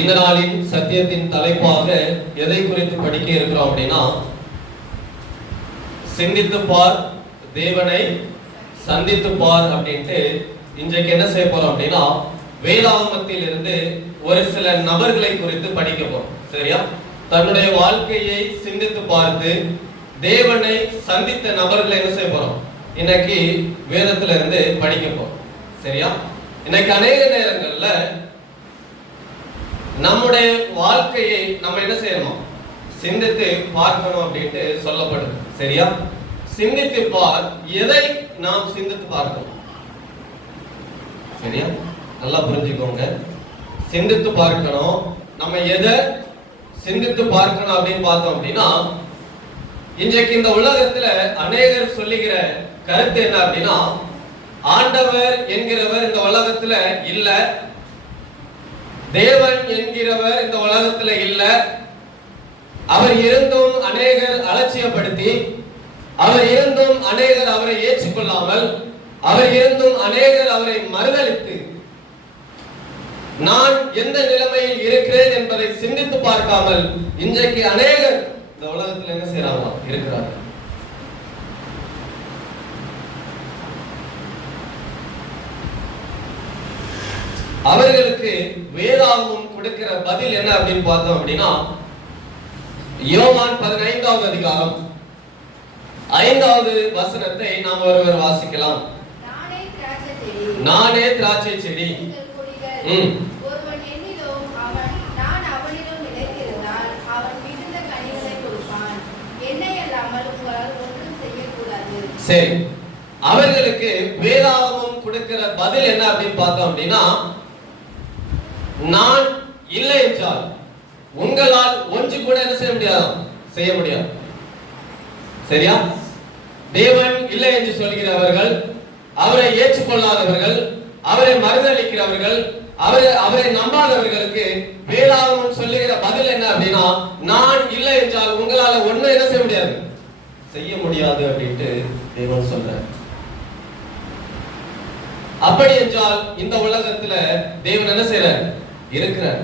இந்த நாளின் சத்தியத்தின் தலைப்பாக எதை குறித்து படிக்க இருக்கிறோம் அப்படின்னா, சிந்தித்து பார் தேவனை சந்தித்து பார் அப்படின்ட்டு இன்றைக்கு என்ன செய்ய போறோம் அப்படின்னா, வேதாகமத்தில் இருந்து ஒரு சில நபர்களை குறித்து படிக்க போறோம். சரியா? தன்னுடைய வாழ்க்கையை சிந்தித்து பார்த்து தேவனை சந்தித்த நபர்களை என்ன செய்ய போறோம், இன்னைக்கு வேதத்துல இருந்து படிக்க போறோம். சரியா? இன்னைக்கு அநேக நேரங்கள்ல நம்முடைய வாழ்க்கையை நம்ம என்ன செய்யணும், சிந்தித்து பார்க்கணும் அப்படின்ட்டு சொல்லப்படுது. சரியா? சிந்தித்து பார், எதை நாம் சிந்தித்து பார்க்கணும். சரியா? நல்லா புரிஞ்சுக்கோங்க. சிந்தித்து பார்க்கணும். நம்ம எதை சிந்தித்து பார்க்கணும் அப்படின்னு பார்த்தோம் அப்படின்னா, இன்றைக்கு இந்த உலகத்துல அநேகர் சொல்லுகிற கருத்து என்ன அப்படின்னா, ஆண்டவர் என்கிறவர் இந்த உலகத்துல இல்ல, தேவன் என்கிறவர் இந்த உலகத்துல இல்ல, அவர் இருந்தும் அநேகர் அலட்சியப்படுத்தி, அவர் இருந்தும் அநேகர் அவரை ஏற்றுக்கொள்ளாமல், அவர் இருந்தும் அநேகர் அவரை மறுதலித்து, நான் எந்த நிலைமையில் இருக்கிறேன் என்பதை சிந்தித்து பார்க்காமல் இன்றைக்கு அநேகர் இந்த உலகத்தில் என்ன செய்யறாங்க, இருக்கிறார்கள். அவர்களுக்கு வேதாகமம் கொடுக்கிற பதில் என்ன அப்படின்னு பார்த்தோம் அப்படின்னா, யோவான் 15வது அதிகாரம் 5வது வசனத்தை நாம் ஒருவர் வாசிக்கலாம். நானே திராட்சை செடி, ஒருவன் என்னிலும் நான் அவனிலும் நிலைத்திருந்தால் அவன் மிகுந்த கனிகளை கொடுப்பான். என்னை அல்லாமல் உங்களால் ஒன்றும் செய்யக்கூடாது. சரி, அவர்களுக்கு வேதாகமம் கொடுக்கிற பதில் என்ன அப்படின்னு பார்த்தோம் அப்படின்னா, நான் இல்லை என்றால் உங்களால் ஒன்று கூட என்ன செய்ய முடியாது. சரியா? தேவன் இல்லை என்று சொல்கிறவர்கள், அவரை ஏற்றுக்கொள்ளாதவர்கள், அவரை மறுதலிக்கிறவர்கள், அவரை நம்பாதவர்களுக்கு வேதாகமம் சொல்லுகிற பதில் என்ன அப்படின்னா, நான் இல்லை என்றால் உங்களால ஒண்ணு என்ன செய்ய முடியாது அப்படின்ட்டு தேவன் சொல்றார். அப்படி என்றால் இந்த உலகத்துல தேவன் என்ன செய்யறார், இருக்கிறார்.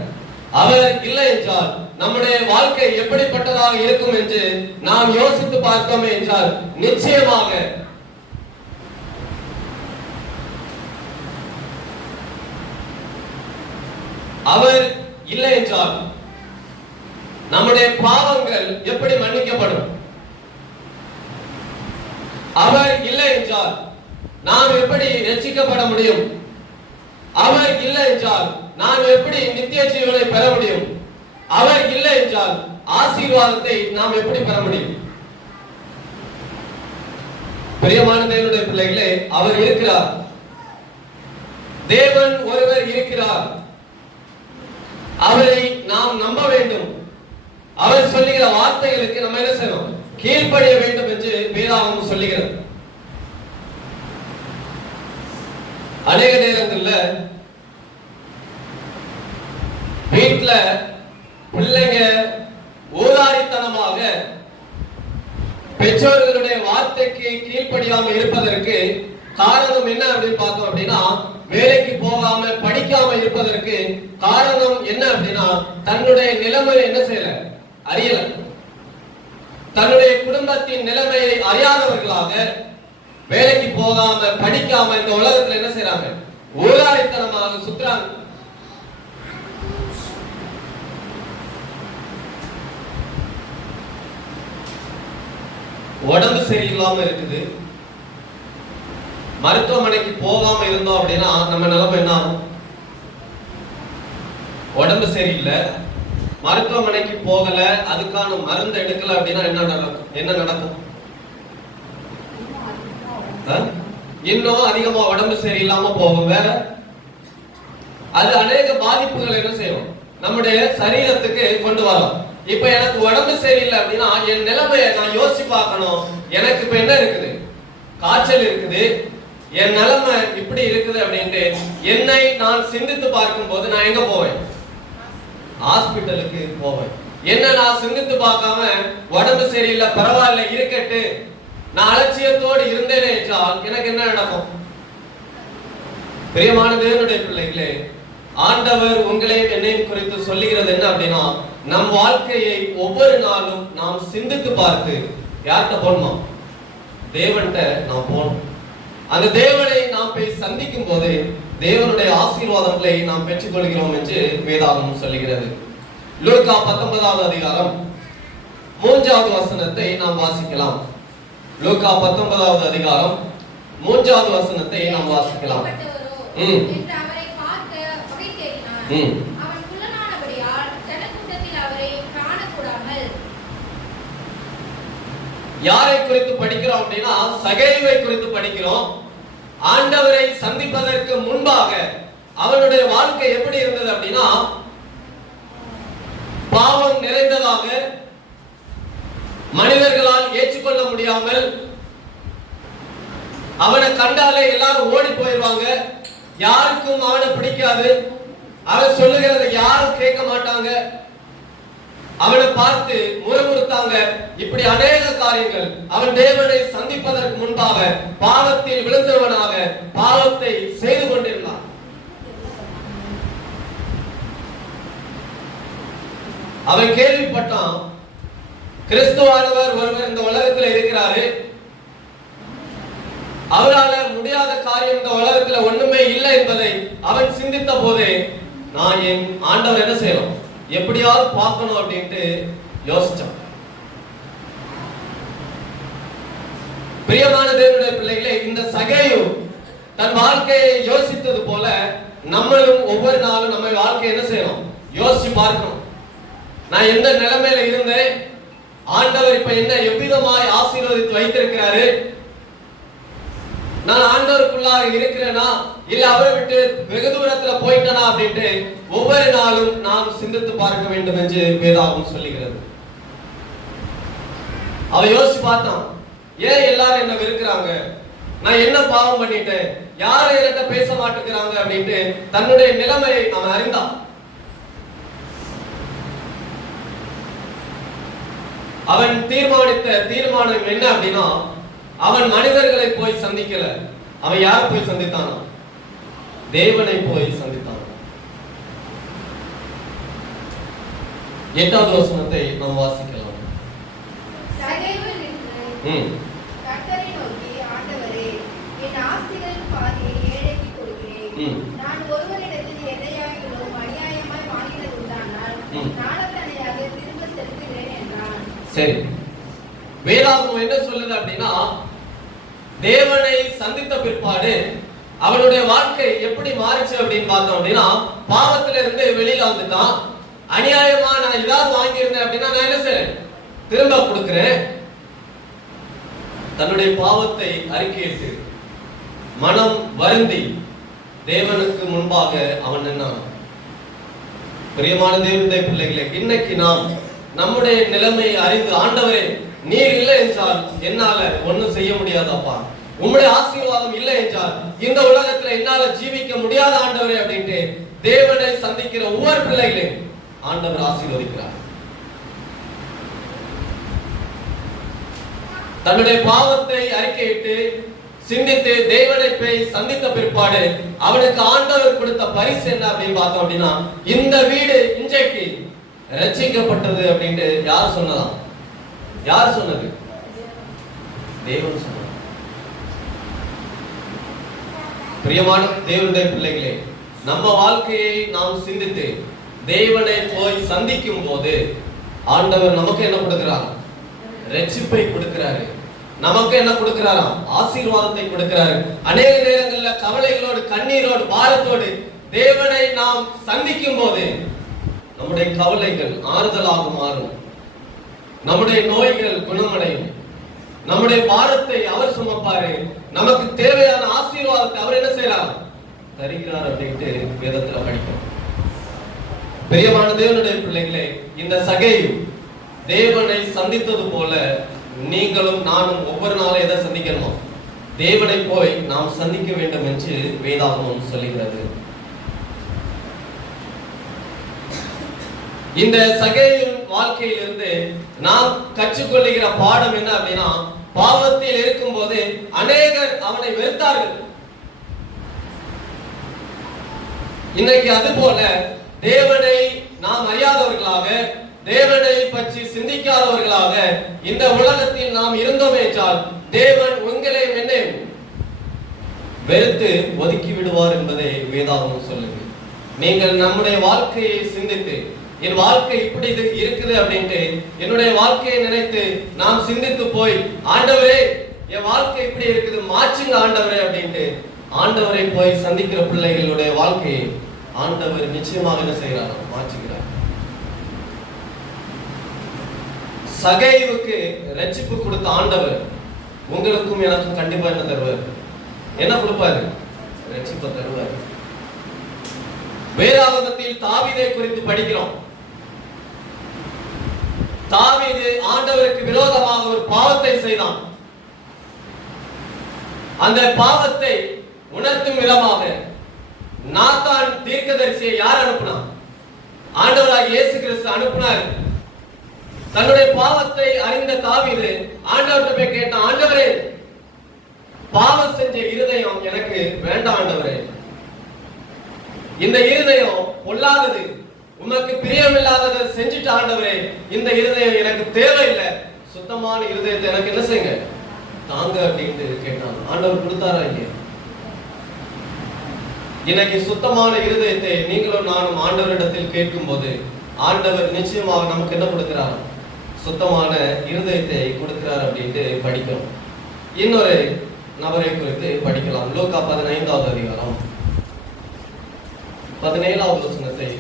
அவர் இல்லை என்றால் நம்முடைய வாழ்க்கை எப்படிப்பட்டதாக இருக்கும் என்று நாம் யோசித்து பார்த்தோமே என்றால், நிச்சயமாக அவர் இல்லை என்றால் நம்முடைய பாவங்கள் எப்படி மன்னிக்கப்படும்? அவர் இல்லை என்றால் நாம் எப்படி ரட்சிக்கப்பட முடியும்? அவர் இல்லை என்றால் நாம் எப்படி நித்திய ஜீவனை பெற முடியும்? அவர் இல்லை என்றால் ஆசீர்வாதத்தை நாம் எப்படி பெற முடியும்? பிரியமான தேவனுடைய பிள்ளைகளே, அவர் இருக்கிறார். தேவன் ஒருவர் இருக்கிறார். அவரை நாம் நம்ப வேண்டும். அவர் சொல்லுகிற வார்த்தைகளுக்கு நம்ம என்ன செய்யணும், கீழ்ப்படிய வேண்டும் என்று வேதாகமம் சொல்லுகிறது. அநேக நேரங்கள்ல வீட்டுல பிள்ளைங்க ஊதாரித்தனமாக பெற்றோர்களுடைய வார்த்தைக்கு கீழ்ப்படியாம இருப்பதற்கு காரணம் என்ன அப்படின்னு பார்த்தோம் அப்படின்னா, வேலைக்கு போகாம படிக்காம இருப்பதற்கு காரணம் என்ன அப்படின்னா, தன்னுடைய நிலைமையை என்ன செய்யல, அறியல. தன்னுடைய குடும்பத்தின் நிலைமையை அறியாதவர்களாக வேலைக்கு போகாம படிக்காம இந்த உலகத்துல என்ன செய்யறாங்க, ஊதாரித்தனமாக சுத்துறாங்க. உடம்பு சரியில்லாம இருக்குது, மருத்துவமனைக்கு போகாம இருந்தோம் அப்படின்னா நம்ம நிலைமை என்ன ஆகும்? உடம்பு சரியில்லை, மருத்துவமனைக்கு போகல, அதுக்கான மருந்து எடுக்கல அப்படின்னா என்ன நடக்கும்? இன்னும் அதிகமா உடம்பு சரியில்லாம போகும். வேற அது அநேக பாதிப்புகள் என்ன செய்யும், நம்முடைய சரீரத்துக்கு கொண்டு வரும். இப்ப எனக்கு உடம்பு சரியில்லை அப்படின்னா என் நிலைமையை நான் யோசிச்சு பார்க்கணும். எனக்கு இப்ப என்ன இருக்குது, காய்ச்சல் இருக்குது, என் நிலைமை இப்படி இருக்குது அப்படின்ட்டு என்னை நான் சிந்தித்து பார்க்கும் போது நான் எங்க போவேன்? ஹாஸ்பிட்டலுக்கு போவேன். என்ன நான் சிந்தித்து பார்க்காம உடம்பு சரியில்லை, பரவாயில்ல இருக்கட்டு, நான் அலட்சியத்தோடு இருந்தேனே என்றால் எனக்கு என்ன நடக்கும்? பிரியமான தேவனுடைய பிள்ளைகளே, ஆண்டவர் உங்களையும் என்னையும் குறித்து சொல்லுகிறது என்ன அப்படின்னா, நம் வாழ்க்கையை ஒவ்வொரு நாளும் நாம் சிந்தித்து பார்த்து யார்கிட்ட போகணுமா? தேவன்கிட்ட நாம் போகணும். அந்த தேவனை நாம் போய் சந்திக்கும் போது தேவனுடைய ஆசீர்வாதங்களை நாம் பெற்றுக் கொள்கிறோம் என்று வேதாகமம் சொல்லுகிறது. லூக்கா 19வது அதிகாரம் 3வது வசனத்தை நாம் வாசிக்கலாம். லூக்கா 19வது அதிகாரம் 3வது வசனத்தை நாம் வாசிக்கலாம். யாரை குறித்து படிக்கிறோம் அப்படின்னா, சகேயுவை குறித்து படிக்கிறோம். ஆண்டவரை சந்திப்பதற்கு முன்பாக அவனுடைய வாழ்க்கை எப்படி இருந்தது அப்படின்னா, பாவம் நிறைந்ததாக, மனிதர்களால் ஏற்றுக்கொள்ள முடியாமல், அவனை கண்டாலே எல்லாரும் ஓடி போயிடுவாங்க, யாருக்கும் அவனை பிடிக்காது, அவன் சொல்லுகிறத யாரும் கேட்க மாட்டாங்க, அவனை பார்த்து முறுமுறுத்தாங்க. இப்படி அநேக காரியங்கள். அவன் தேவனை சந்திப்பதற்கு முன்பாக பாவத்தில் விழுந்தவனாக பாவத்தை செய்து கொண்டிருந்தான். அவன் கேள்விப்பட்டான், கிறிஸ்துவானவர் ஒருவர் இந்த உலகத்தில் இருக்கிறாரு, அவரால முடியாத காரியம் இந்த உலகத்துல ஒண்ணுமே இல்லை என்பதை அவன் சிந்தித்த போதே, நான் என் ஆண்டவர் என்ன செய்யணும், எப்படியாவது பார்க்கணும் அப்படின்ட்டு யோசிச்சான். பிரியமான தேவனுடைய பிள்ளைகளே, இந்த சகேயு தன் வாழ்க்கையை யோசித்தது போல நம்மளும் ஒவ்வொரு நாளும் நம்ம வாழ்க்கையை என்ன செய்யணும், யோசிச்சு பார்க்கணும். நான் எந்த நிலைமையில இருந்தேன், ஆண்டவர் இப்ப என்ன எவ்விதமாய் ஆசீர்வதித்து வைத்திருக்கிறாரு, நான் ஆண்டவருக்குள்ளாக இருக்கிறேனா இல்ல அவரை விட்டு வெகு தூரத்துல போயிட்டனா அப்படின்ட்டு ஒவ்வொரு நாளும் நாம் சிந்தித்து பார்க்க வேண்டும் என்று வேதாகமம் சொல்லுகிறது. அவன் யோசிச்சு பார்த்தான், ஏன் எல்லாரும் என்ன வெறுக்கிறாங்க, நான் என்ன பாவம் பண்ணிட்டேன், யாரும் என்கிட்ட பேச மாட்டேங்கிறாங்க அப்படின்ட்டு தன்னுடைய நிலைமையை அவன் அறிந்தான். அவன் தீர்மானித்த தீர்மானம் என்ன அப்படின்னா, அவன் மனிதர்களை போய் சந்திக்கல, அவன் யாரை போய் சந்தித்தானா, தேவனை போய் சந்தித்தான். 8வது வசனத்தை நாம் வாசிக்கலாம். சகேயு நின்று கர்த்தரை நோக்கி, ஆண்டவரே, என் ஆஸ்திகளில் பாதியை ஏழைக்கு கொடுக்கிறேன். நான் ஒருவரிடத்தில் எதையாகிலும் அநியாயமாய் வாங்கினது உண்டானால் நாளத்தனையாக திரும்ப செலுத்துகிறேன் என்றான். சரி, வேதாகமம் என்ன சொல்லுது அப்படின்னா, தேவனை சந்தித்த பிற்பாடு அவனுடைய வாழ்க்கை எப்படி மாறிச்சு அப்படின்னு பார்த்தோம் அப்படின்னா, பாவத்தில இருந்து வெளியில வந்துட்டான். அநியாயமா நான் ஏதாவது வாங்கியிருந்தேன் அப்படின்னா நான் என்ன செய்றேன், திரும்ப கொடுக்கிறேன். தன்னுடைய பாவத்தை அறிக்கையிட்டு மனம் வருந்தி தேவனுக்கு முன்பாக அவன் நின்றான். பிரியமான தேவனுடைய பிள்ளைகளே, இன்னைக்கு நாம் நம்முடைய நிலைமையை அறிந்து, ஆண்டவரே நீர் இல்லை என்றால் என்னால ஒண்ணும் செய்ய முடியாதப்பா, உம்முடைய ஆசீர்வாதம் இல்லை என்றால் இந்த உலகத்துல என்னால ஜீவிக்க முடியாத ஆண்டவரே அப்படின்ட்டு தேவனை சந்திக்கிற ஒவ்வொரு பிள்ளைகளையும் ஆண்டவர் ஆசீர்வதிக்கிறார். தன்னுடைய பாவத்தை அறிக்கையிட்டு சிந்தித்து தேவனை போய் சந்தித்த பிற்பாடு அவனுக்கு ஆண்டவர் கொடுத்த பரிசு என்ன அப்படின்னு பார்த்தோம் அப்படின்னா, இந்த வீடு இன்றைக்கு ரட்சிக்கப்பட்டது அப்படின்ட்டு யார் சொன்னதா? யார் சொன்னது? தேவன் சொன்னார். பிரியமான தேவனுடைய பிள்ளைகளே, நம்ம வாழ்க்கையை நாம் சிந்தித்து தேவனை போய் சந்திக்கும் போது ஆண்டவர் நமக்கு என்ன கொடுக்கிறார்? ரட்சிப்பை கொடுக்கிறாரு. நமக்கு என்ன கொடுக்கிறாராம்? ஆசீர்வாதத்தை கொடுக்கிறாரு. அநேக நேரங்கள்ல கவலைகளோடு, கண்ணீரோடு, பாரத்தோடு தேவனை நாம் சந்திக்கும் போது நம்முடைய கவலைகள் ஆறுதலாக மாறும், நம்முடைய நோய்கள் குணமடையும், நம்முடைய பாரத்தை அவர் சுமப்பாரு, நமக்கு தேவையான ஆசீர்வாதத்தை அவர் என்ன செய்யறார்? தருகிறார் அப்படின்ட்டு வேதத்துல படிக்கிறோம். பிரியமான தேவனுடைய பிள்ளைகளே, இந்த சகேயு தேவனை சந்தித்தது போல நீங்களும் நானும் ஒவ்வொரு நாளும் எதை சந்திக்கணுமா? தேவனை போய் நாம் சந்திக்க வேண்டும் என்று வேதாகமம் சொல்லுகிறது. இந்த சகேயின் வாழ்க்கையிலிருந்து நாம் கற்றுக்கொள்ளுகிற பாடம் என்ன அப்படின்னா, பாவத்தில் இருக்கும் போது அநேகர் அவனை வெறுத்தார்கள். இன்னைக்கு அது போல தேவனை நாம் அறியாதவர்களாக, தேவனை பற்றி சிந்திக்காதவர்களாக இந்த உலகத்தில் நாம் இருந்தோமே என்றால் தேவன் உங்களை என்னையும் வெறுத்து ஒதுக்கி விடுவார் என்பதை வேதாகமம் சொல்லுங்க. நீங்கள் நம்முடைய வாழ்க்கையை சிந்தித்து, என் வாழ்க்கை இப்படி இருக்குது அப்படின்ட்டு என்னுடைய வாழ்க்கையை நினைத்து நாம் சிந்தித்து போய், ஆண்டவரே என் வாழ்க்கை இப்படி இருக்குது, மாற்றுங்க ஆண்டவரே அப்படின்ட்டு ஆண்டவரை போய் சந்திக்கிற பிள்ளைகளுடைய வாழ்க்கையை ஆண்டவர் நிச்சயமாக என்ன செய்யறார்? மாற்றுகிறார். சகைவுக்கு ரட்சிப்பு கொடுத்த ஆண்டவர் உங்களுக்கும் எனக்கும் கண்டிப்பா என்ன தருவார்? என்ன கொடுப்பாரு? ரட்சிப்பை தருவார். வேதாகமத்தில் தாவீதை குறித்து படிக்கிறோம். தாவீது ஆண்டவருக்கு விரோதமாக ஒரு பாவத்தை செய்தான். அந்த பாவத்தை உணர்த்தும் விதமாக நாத்தான் தீர்க்கதரிசியை யார் அனுப்பினார்? ஆண்டவராகிய இயேசு கிறிஸ்து அனுப்பினார். தன்னுடைய பாவத்தை அறிந்த தாவீது ஆண்டவர்கிட்ட போய் கேட்டான், ஆண்டவரே பாவம் செஞ்ச இருதயம் எனக்கு வேண்டாம் ஆண்டவரே, இந்த இருதயம் பொல்லாதது, உமக்கு பிரியமில்லாததை செஞ்சுட்டு ஆண்டவரே, இந்த இருதயம் எனக்கு தேவையில்லை, சுத்தமான இருதயத்தை எனக்கு என்ன செய்யுங்க தாங்க அப்படின்னு கேட்டான். ஆண்டவர் கொடுத்தாரா இல்லையா? இன்னைக்கு சுத்தமான இருதயத்தை நீங்களும் நானும் ஆண்டவரிடத்தில் கேட்கும் போது ஆண்டவர் நிச்சயமாக நமக்கு என்ன கொடுக்கிறார்? சுத்தமான இருதயத்தை கொடுக்கிறார் அப்படின்ட்டு படிக்கிறோம். இன்னொரு நபரை குறித்து படிக்கலாம். லூக்கா 15வது அதிகாரம் 17வது வசனத்தை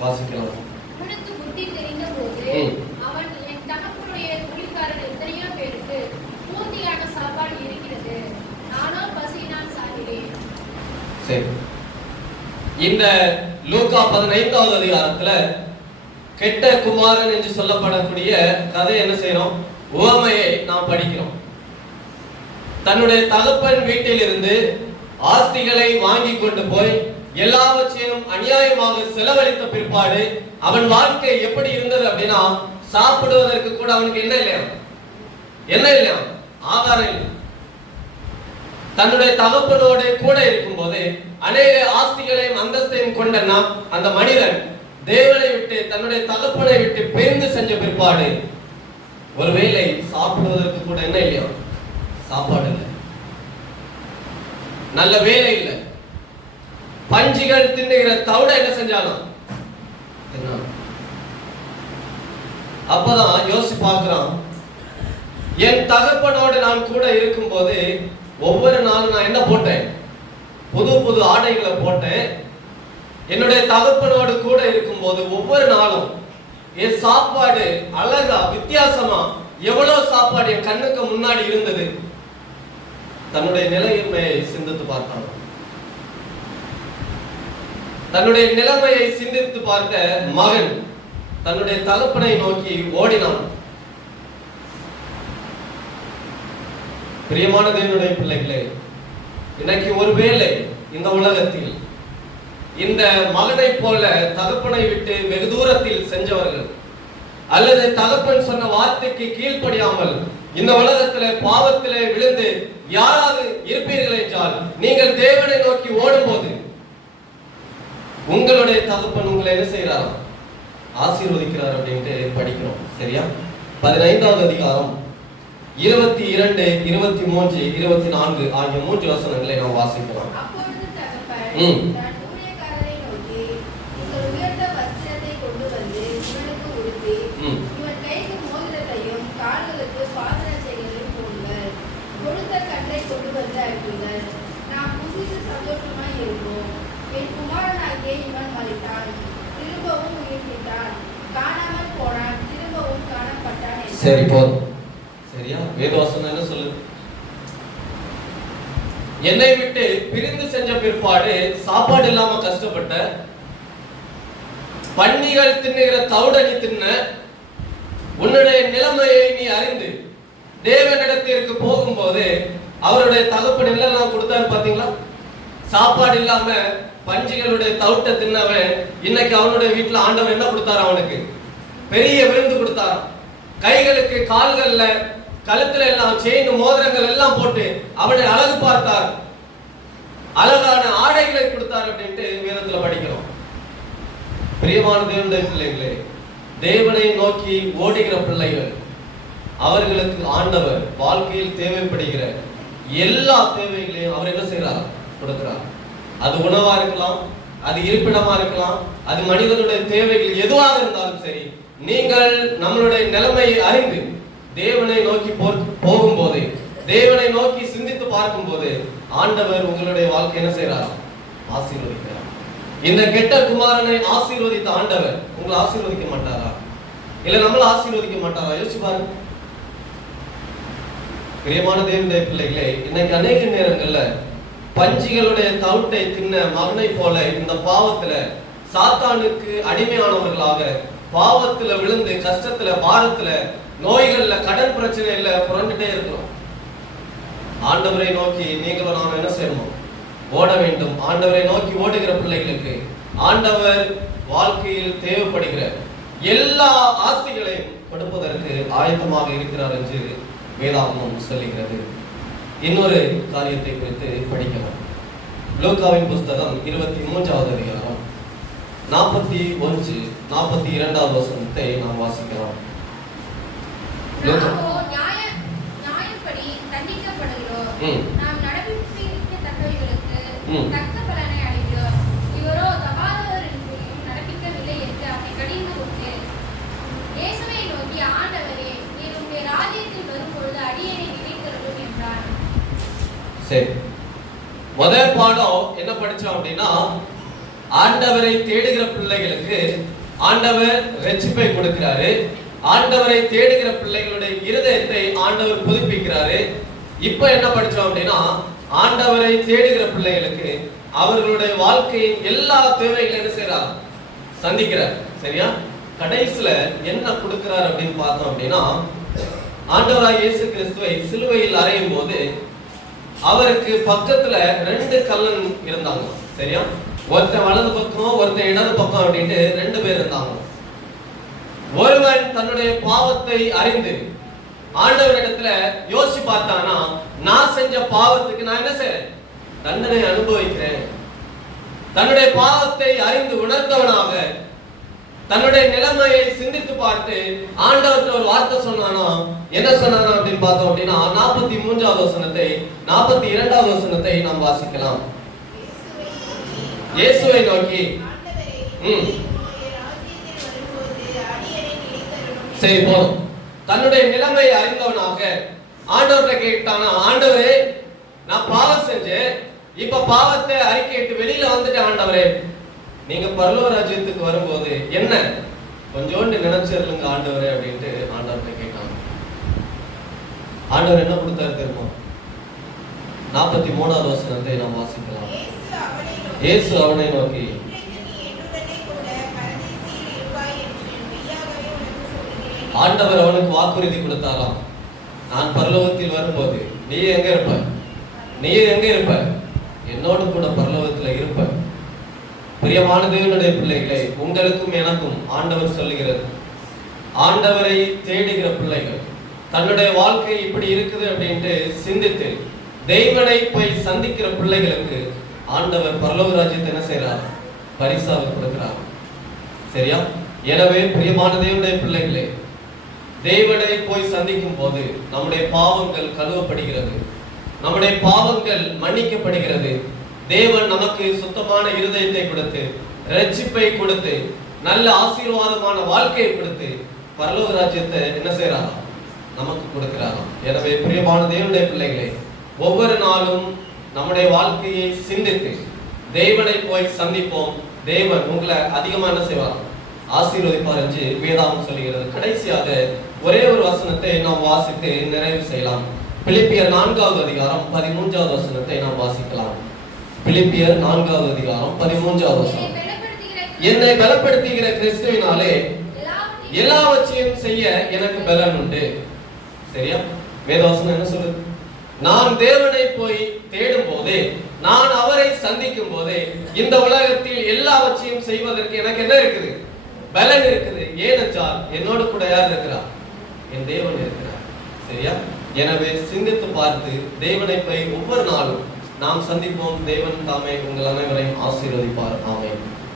வாசிக்கலாம். அவனுக்கு புத்தி தெரிந்தபோது அவன், என் தகப்பனுடைய கூலிக்காரர் எத்தனையோ பேருக்கு பூர்த்தியான சாப்பாடு இருக்கிறது, நானோ பசியினால் சாகிறேன். சரி, இந்த லூக்கா 15வது அதிகாரத்துல கெட்ட குமாரன் என்று சொல்லப்படக்கூடிய கதை என்ன செய்யறோம்? உவமையை நாம் படிக்கிறோம். தன்னுடைய தகப்பன் வீட்டில் இருந்து ஆஸ்திகளை வாங்கி கொண்டு போய் எல்லாவற்றையும் அநியாயமாக செலவழித்த பிற்பாடு அவன் வாழ்க்கை எப்படி இருந்தது அப்படின்னா, சாப்பிடுவதற்கு கூட அவனுக்கு என்ன இல்லையா? ஆகாரம் இல்லை. தன்னுடைய தகப்பனோடு கூட இருக்கும் போது அநேக ஆஸ்திகளையும் அந்தஸ்தையும் கொண்டனா அந்த மனிதன் தேவனை விட்டு, தன்னுடைய தகப்பனை விட்டு பிரிந்து செஞ்ச பிற்பாடு ஒருவேளை சாப்பிடுவதற்கு கூட என்ன இல்லையா? சாப்பாடு இல்லை, நல்ல வேலை இல்லை. பஞ்சிகள் தின்னுகிற தவிட என்ன செஞ்சாலும் அப்பதான் யோசிச்சு பார்க்கிறான், என் தகப்பனோடு நான் கூட இருக்கும் போது ஒவ்வொரு நாளும் நான் என்ன போட்டேன்? புது புது ஆடைகளை போட்டேன். என்னுடைய தகப்பனோடு கூட இருக்கும் போது ஒவ்வொரு நாளும் என் சாப்பாடு அழகா வித்தியாசமா எவ்வளவு சாப்பாடு என் கண்ணுக்கு முன்னாடி இருந்தது. தன்னுடைய நிலைமையை சிந்தித்து பார்த்தான். தன்னுடைய நிலைமையை சிந்தித்து பார்த்த மகன் தன்னுடைய தகப்பனை நோக்கி ஓடினான். பிரியமான தேவனுடைய பிள்ளைகளே, இன்னைக்கு ஒருவேளை இந்த உலகத்தில் இந்த மகனை போல தகப்பனை விட்டு வெகு தூரத்தில் சென்றவர்கள், அல்லது தகப்பன் சொன்ன வார்த்தைக்கு கீழ்ப்படியாமல் இந்த உலகத்திலே பாவத்திலே விழுந்து யாராவது இருப்பீர்கள் என்றால், நீங்கள் தேவனை நோக்கி ஓடும் போது உங்களுடைய தகப்பன் உங்களை என்ன செய்யறார்? ஆசீர்வதிக்கிறார் அப்படின்ட்டு படிக்கிறோம். சரியா? 15வது அதிகாரம் 22, 23, 24 ஆகிய 3 வசனங்களை நாம் வாசிக்கலாம். அப்பொழுது தகப்பன் தன் ஊழியக்காரரை நோக்கி, உங்கள் உயர்ந்த வஸ்திரத்தை கொண்டு வந்து இவனுக்கு உடுத்தி, இவன் கைக்கு மோதிரத்தையும் கால்களுக்கு பாதரட்சைகளையும் போடுங்கள். கொழுத்த கன்றை கொண்டு வந்து அனுப்புங்கள். நாம் புசித்து சந்தோஷமாய் இருப்போம். என் குமாரனாகிய இவன் மரித்தான், திரும்பவும் உயிர்ப்பித்தான், காணாமல் போனான், திரும்பவும் காணப்பட்டான். சரி, போதும். சரியா? வேதவசனம் என்ன சொல்லுது? என்னை விட்டு பிரிந்து செஞ்ச பிற்பாடு சாப்பாடு இல்லாம கஷ்டப்பட்ட, பன்னிகள் தின்னுகிற தவிடனி தின்ன உன்னுடைய நிலைமையை நீ அறிந்து தேவனிடத்திற்கு போகும்போது அவருடைய தகப்பன் எல்லாம் கொடுத்தாரு. பாத்தீங்களா? சாப்பாடு இல்லாம பஞ்சிகளுடைய தவிட்ட தின்னவன் இன்னைக்கு அவனுடைய வீட்டுல ஆண்டவர் என்ன கொடுத்தாரு? அவனுக்கு பெரிய விருந்து கொடுத்தாராம். கைகளுக்கு கால்கள்ல கழுத்துல எல்லாம் செயின் மோதிரங்கள் எல்லாம் போட்டு அவனை அழகு பார்த்தார். அழகான ஆடைகளை கொடுத்தார் அப்படின்ட்டு வேதத்துல படிக்கிறோம். பிரியமான தேவனுடைய பிள்ளைகளே, தேவனை நோக்கி ஓடுகிற பிள்ளைகள், அவர்களுக்கு ஆண்டவர் வாழ்க்கையில் தேவைப்படுகிற எல்லா தேவைகளையும் அவர் என்ன செய்யறார்? கொடுக்கிறார். அது உணவா இருக்கலாம், அது இருப்பிடமா இருக்கலாம், அது மனிதனுடைய தேவைகள் எதுவாக இருந்தாலும் சரி, நீங்கள் நம்மளுடைய நிலைமையை அறிந்து தேவனை நோக்கி போகும்போது, தேவனை நோக்கி சிந்தித்து பார்க்கும் போது ஆண்டவர் உங்களுடைய வாழ்க்கை என்ன செய்யறார்? ஆசீர்வதிக்கிறார். இந்த கெட்ட குமாரனை ஆசீர்வதித்த ஆண்டவர் உங்களை ஆசீர்வதிக்க மாட்டாரா? இல்ல நம்மள ஆசீர்வதிக்க மாட்டாரா? யோசிச்சு பாருங்க. பிரியமான தேவனுடைய பிள்ளைகளே, இன்னைக்கு அநேக நேரங்கள்ல பஞ்சிகளுடைய தவிட்டை தின்ன மகனை போல இந்த பாவத்துல சாத்தானுக்கு அடிமையானவர்களாக பாவத்துல விழுந்து கஷ்டத்துல, பாரத்துல, நோய்கள்ல, கடன் பிரச்சனையில புரண்டுட்டே இருக்கிறோம். ஆண்டவரை நோக்கி நீங்களும் நாம என்ன செய்யணும்? ஓட வேண்டும். ஆண்டவரை நோக்கி ஓடுகிற பிள்ளைகளுக்கு ஆண்டவர் வாழ்க்கையில் தேவைப்படுகிற எல்லா ஆஸ்திகளையும் கொடுப்பதற்கு ஆயத்தமாக இருக்கிறார் என்று வேதாகமம் சொல்லுகிறது. இன்னொரு காரியத்தை குறித்து படிக்கலாம். லூக்காவின் புஸ்தகம் 23வது அதிகாரம் 41, 42வது வசனத்தை நாம் வாசிக்கலாம். நியாயப்படி தண்டிக்கப்படுகிறோம். நாம் நடப்பிக்கத்தக்கவைகளுக்கு தக்க பலனை அடைகிறோம். இவரோ தகாதவர் என்பதையும் நடப்பிக்கவில்லை என்று அவனை கடிந்து கொண்டு இயேசுவை நோக்கி, ஆண்டவரே, நீர் உம்முடைய ராஜ்யத்தில் வரும்பொழுது அடியேனை நினைத்தருளும் என்றார். சரி, முதல் பாடம் என்ன படிச்சோம் அப்படின்னா, ஆண்டவரை தேடுகிற பிள்ளைகளுக்கு ஆண்டவர் ரட்சிப்பை கொடுக்கிறாரு. ஆண்டவரை தேடுகிற பிள்ளைகளுடைய இருதயத்தை ஆண்டவர் புதுப்பிக்கிறாரு. இப்ப என்ன படிச்சோம் அப்படின்னா, ஆண்டவரை தேடுகிற பிள்ளைகளுக்கு அவர்களுடைய வாழ்க்கையின் எல்லா தேவைகளையும் என்ன செய்யறார்? சந்திக்கிறார். சரியா? கடைசியில என்ன கொடுக்கிறார் அப்படின்னு பார்த்தோம் அப்படின்னா, ஆண்டவராய் இயேசு கிறிஸ்துவை சிலுவையில் அறையும் போது அவருக்கு பக்கத்துல 2 கள்ளன் இருந்தாங்க. சரியா? ஒருத்தன் வலது பக்கம், ஒருத்தன் இடது பக்கம் அப்படின்ட்டு 2 பேர் இருந்தாங்க. ஒருவன் தன்னுடைய பாவத்தை அறிந்து ஆண்டவரிடத்துல யோசிச்சு பார்த்தானா, நான் செஞ்ச பாவத்துக்கு நான் என்ன செய்றேன்? தண்டனை அனுபவிக்கிறேன். தன்னுடைய பாவத்தை அறிந்து உணர்ந்தவனாக தன்னுடைய நிலைமையை சிந்தித்து பார்த்து ஆண்டவர்கிட்ட ஒரு வார்த்தை சொன்னானா. என்ன சொன்னானா அப்படின்னு பார்த்தோம் அப்படின்னா, 43வது வசனத்தை 42வது வசனத்தை நாம் வாசிக்கலாம். இயேசுவை நோக்கி சரி போதும். தன்னுடைய நிலைமையை அறிந்தவனாக ஆண்டவர்கிட்ட கேட்டானா, ஆண்டவரே, நான் பாவம் செஞ்சேன், இப்ப பாவத்தை அறிக்கையிட்டு வெளியில வந்துட்டேன். ஆண்டவரே, நீங்க பரலோக ராஜ்யத்துக்கு வரும்போது என்ன கொஞ்சோண்டு நினைச்சிருங்க ஆண்டவரே அப்படின்ட்டு ஆண்டவர்கிட்ட கேட்டாங்க. ஆண்டவர் என்ன கொடுத்தாரு தெரியுமா? 43வது வசனத்தை நாம் வாசிக்கலாம். இயேசு அவனை நோக்கி, ஆண்டவர் அவனுக்கு வாக்குறுதி கொடுத்தாராம், நான் பரலோகத்தில் வரும்போது நீ எங்க இருப்ப? நீ எங்க இருப்ப? என்னோடு கூட பரலோகத்துல இருப்ப. பிரியமான தேவனுடைய பிள்ளைகளை, உங்களுக்கும் எனக்கும் ஆண்டவர் சொல்லுகிறது, ஆண்டவரை தேடுகிற பிள்ளைகள் தன்னுடைய வாழ்க்கை இப்படி இருக்குது அப்படின்ட்டு சிந்தித்து தெய்வனை போய் சந்திக்கிற பிள்ளைகளுக்கு ஆண்டவர் பரலோக ராஜ்யத்தை என்ன செய்யறார்? பரிசாக கொடுக்கிறார். சரியா? எனவே பிரியமான தேவனுடைய பிள்ளைகளே, தேவனை போய் சந்திக்கும் போது நம்முடைய பாவங்கள் கழுவப்படுகிறது, நம்முடைய பாவங்கள் மன்னிக்கப்படுகிறது. தேவன் நமக்கு சுத்தமான இருதயத்தை கொடுத்து, ரட்சிப்பை கொடுத்து, நல்ல ஆசீர்வாதமான வாழ்க்கையை கொடுத்து பரலோக ராஜ்யத்தை என்ன செய்யறாரா? நமக்கு கொடுக்கிறாராம். எனவே பிரியமான தேவனுடைய பிள்ளைகளே, ஒவ்வொரு நாளும் நம்முடைய வாழ்க்கையை சிந்தித்து தேவனை போய் சந்திப்போம். தேவன் உங்களை அதிகமா என்ன செய்வார்? ஆசீர்வதிப்பார் என்று வேதாகம் சொல்லுகிறது. கடைசியாக ஒரே ஒரு வசனத்தை நாம் வாசித்து நிறைவு செய்யலாம். பிலிப்பியர் 4வது அதிகாரம் 13வது வசனத்தை நாம் வாசிக்கலாம். பிலிப்பியர் 4வது அதிகாரம் 13வது வசனம். என்னை பலப்படுத்துகிற கிறிஸ்துவினாலே எல்லாவற்றையும் செய்ய எனக்கு பலன் உண்டு. சரியா? வேதவசனம் என்ன சொல்லுது? நான் தேவனை போய் தேடும் போதே, நான் அவரை சந்திக்கும் போதே இந்த உலகத்தில் எல்லாவற்றையும் செய்வதற்கு எனக்கு என்ன இருக்குது? பலன் இருக்குது. ஏனென்றால் என்னோடு கூட யார் இருக்கிறார்? என் தேவன் இருக்கிறார். சரியா? எனவே சிந்தித்து பார்த்து தேவனை போய் ஒவ்வொரு நாளும் நாம் சந்திப்போம். தேவன் தாமே உங்கள் அனைவரையும் ஆசீர்வதிப்பார். ஆமென்.